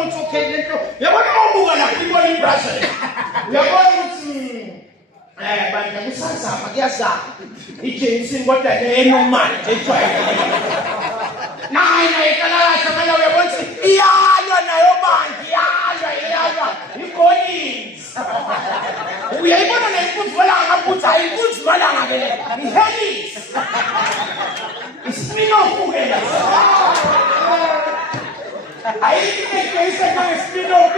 ukuthi okay lento yabona ubuka la ibona iBrazil uyabona ukuthi bandla kusazama kuyazama iJameson kodwa le normal ejwayelekile nayi kalala kamala uyabona ukuthi iyalwa nayo bandla iyalwa iGolins uyayibona le impunzi malanga ngaphuthi ayimpunzi malanga ke le iHelis ispin-off ke la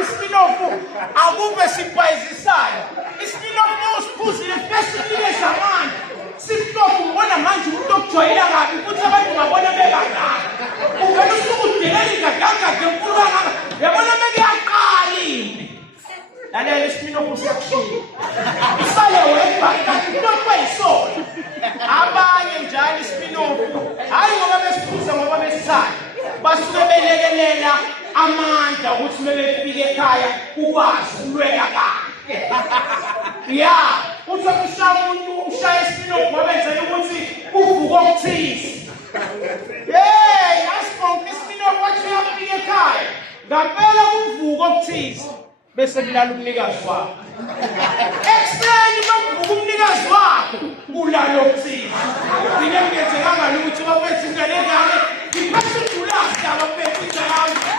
Spin-off akube sipayizisayo ispin-off mawusiphuzile fesiphile zamanje simhlophe ubona manje umuntu okujoyela kabi ukuthi abantu babona bebangaka uvela usuku udelela igadanga ngenkulu kangaka yabona bekuyaqala impi lalela ispin-off siyakushiya isale wedwa kanti into kwayisona abanye njalo ispin-off hayi ngoba besiphuza ngoba besithanda basuke belekelela amandla ukuthi bebefika ekhaya ukwazi ukulwela kahle ya uthi ukushaya umuntu ushaya ispin-off wabenzela ukuthi uvuka okuthize yasibonke ispin-off wathi uyafika ekhaya ngampela kuvuka okuthize bese kulala umnikazi wakho ekuseni bakuvuka umnikazi wakho ulala okuthize ngine ngenzekanga lutho bafethe ingane engane ngiphethe udulasi abafethe ingane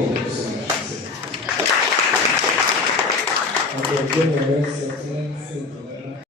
Gracias.